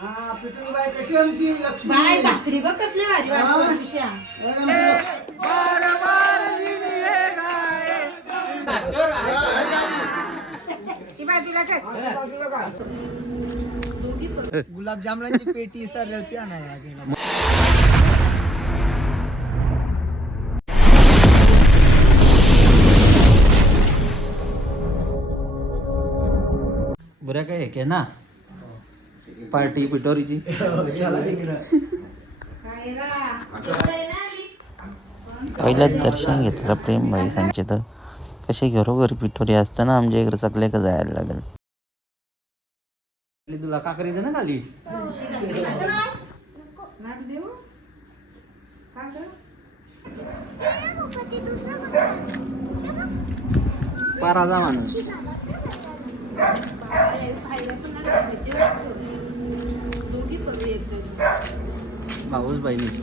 हा पिटून बाई कशी आमची लक्ष्मी. बाय भाकरी बघ कसले भारी वाटतो तुझ्या. बघ आमची लक्ष्मी ती बाजूला ठेव. गुलाबजामलांची पेटी सर होती बरं काय आहे ना? पार्टी पिटोरीची पहिल्याच दर्शन घेतलं प्रेम भाई सांगचे तर. कसे घरोघरी पिठोरी असताना आमच्या इकडे सगळे का जायला लागेल. तुला काकरी दे ना खाली? पाराचा माणूस. भाऊच बहिणीस.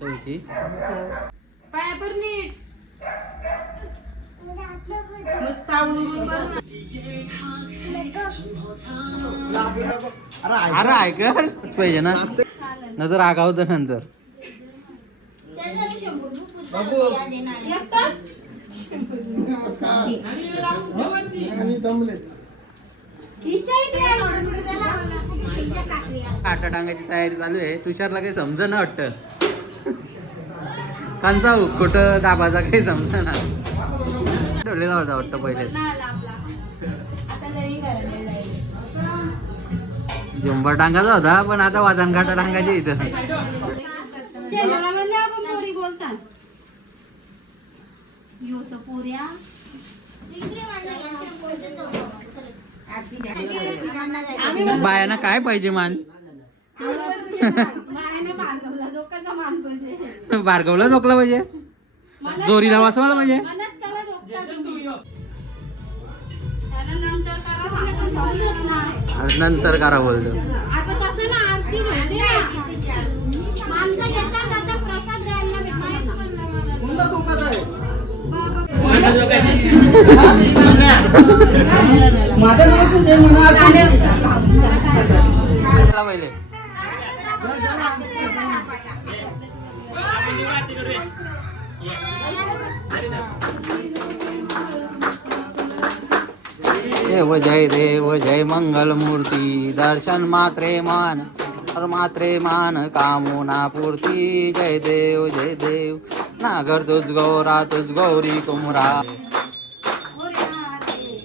चौथी नीट. ना. अरे अरे ऐक. पाहिजे ना. नंतर रागावतं नंतर. काटा टांगायची तयारी चालू आहे. तुषारला काही समज ना वाटत? कांचा कुठं दाबाचा काही समजा ना ठेवलेला होता वाटतं पहिले. झुंबर टांगाचा होता पण आता वाजन काटा टांगायचे इथं. शनिवारामधले आपण पोरी बोलतात. यो तर पोऱ्या बायांना काय पाहिजे मान? बारगवला झोकला पाहिजे? जोरीला वाचवायला पाहिजे? नंतर करा बोलतो आता तसं ना आरती होते ना माणसं येतात आता प्रसाद द्यायला. भेटणार ना. कोणता कोकाचा आहे माझ्या नावाचं दे म्हणा पहिले देव जय देव जय मंगल मूर्ती दर्शन मात्रे मान और मात्रे मान कामना पूर्ती जय देव जय देव नागर तुझ गौरा तुझ गौरी कुमरा.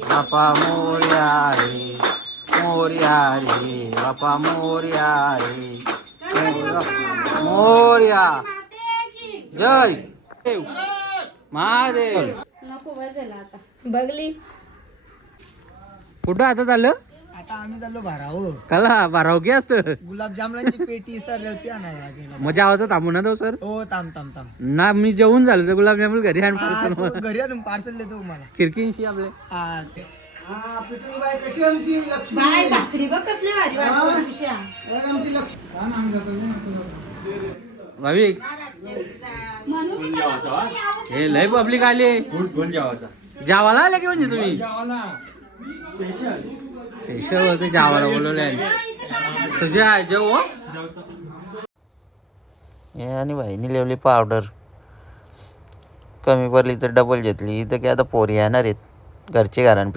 बापा मोर्या रे मोर्या रे बापा मोर्या रे. मोर्या- मोर्या जय. देव. महादेव. नको झालं बघली. कुठं आता चाललं? आता आम्ही चाललो भाराव कला बारावकी असतं? गुलाबजामलांची पेटी सर होती ना मजा आवाज थांबू ना तो सर? हो ताम ताम ताम ना मी जेवून झालो तर गुलाबजामुन घरी आणि पार्सल घरी आणून पार्सल देतो मला खिरकींशी आपले. भाविक हे लय पब्लिक आले. जावाला आले की म्हणजे तुम्ही? जावाला बोलवले जेव हो. आणि बहिणी लिवली पावडर कमी पडली तर डबल घेतली. इथं की आता पोरी येणार आहेत. घरची घरान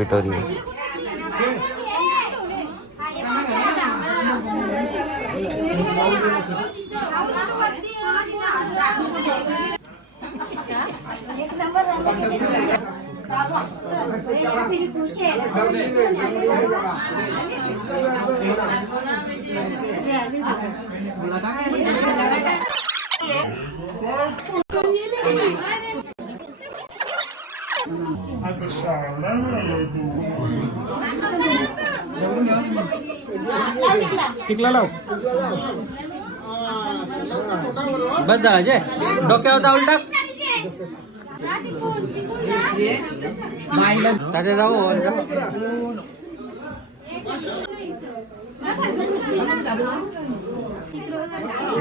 पिठोरी बस झाला जे डोक्यावर चावून टाक तात्या जाऊ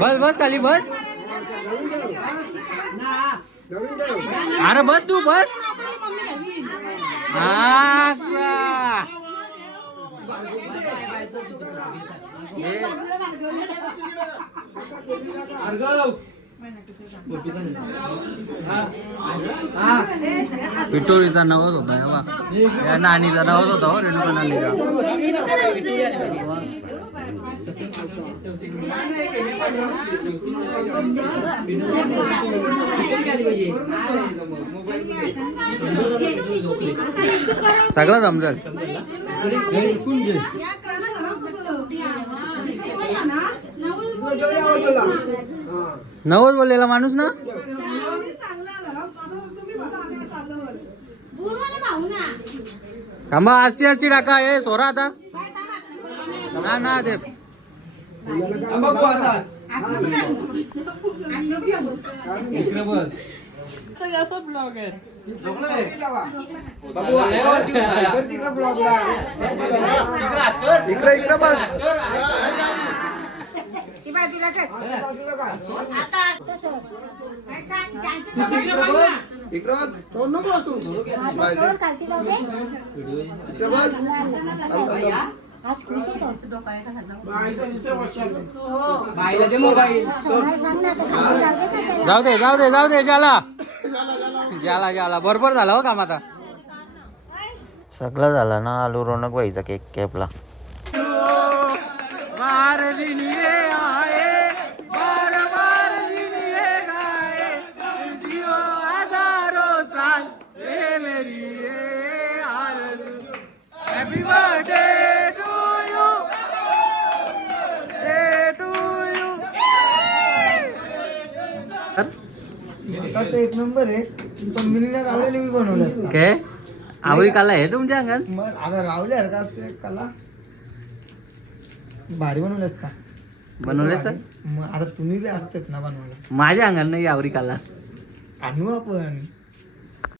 बस बस खाली बस. अरे बस तू बस. हा पिठोरीचा नवस होता या बा. या नानीचा नवस होता हो रेणुका नानीचा. सगळं समजल. नवस बोललेला माणूस ना? थांबा आस्ती आस्ती टाका. हे सोरा आता. ना ना ते इकडे असू इकडे बघ जाऊ दे जाऊ दे जाऊ दे जाला जाला जाला बरोबर झाला हो काम आता. सगळं झालं ना आलू रोनक व्हायचा cake केपला happy birthday to you to you तर? एक नंबर आहे. पण मिलीला रावलेले मी बनवले असता. काय आवडी काला आहे तुमच्या अंगात? मग आता रावले का असते कला. भारी बनवले असता. बनवलेस तर मग आता तुम्ही बी असतेत ना बनवायला. माझ्या अंगात नाही आवडी काला. आणू आपण.